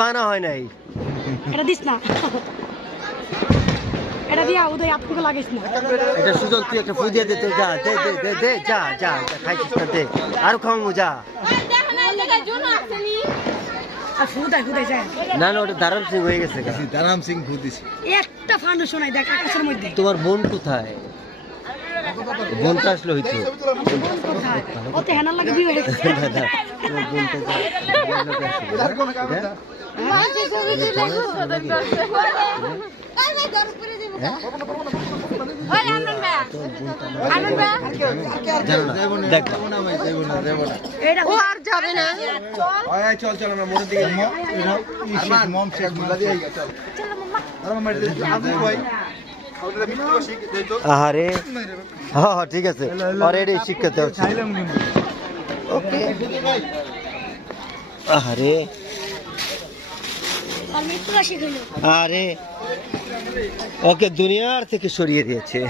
বানা হয় নাই এটা দিস না এটা দিয়া উদয় আপুকে লাগিস না এটা সুজন তুই একটা ফু দিয়ে দে তো যা দে দে দে দে যা যা খাইছিস না দে আর খাওয়াবো যা আর ফুদাই যায় না না ওটা দারাম সিং হয়ে গেছে দারাম সিং ফু দিছি একটা ফান্ডু শোনাই দেখ আকাশের মধ্যে তোমার বোন কোথায় বোনটা আসলে হইতো কোথায় ওতে হেনার লাগে বিয়ে হয়ে গেছে দাদা তোমার বোনটা চল চল আমরা মোড়ের দিকে মম শেখ গুলা দিয়ে চল আরে হ্যাঁ হ্যাঁ ঠিক আছে অলরেডি শিক্ষিত ওকে আরে আরে ওকে দুনিয়ার থেকে সরিয়ে দিয়েছে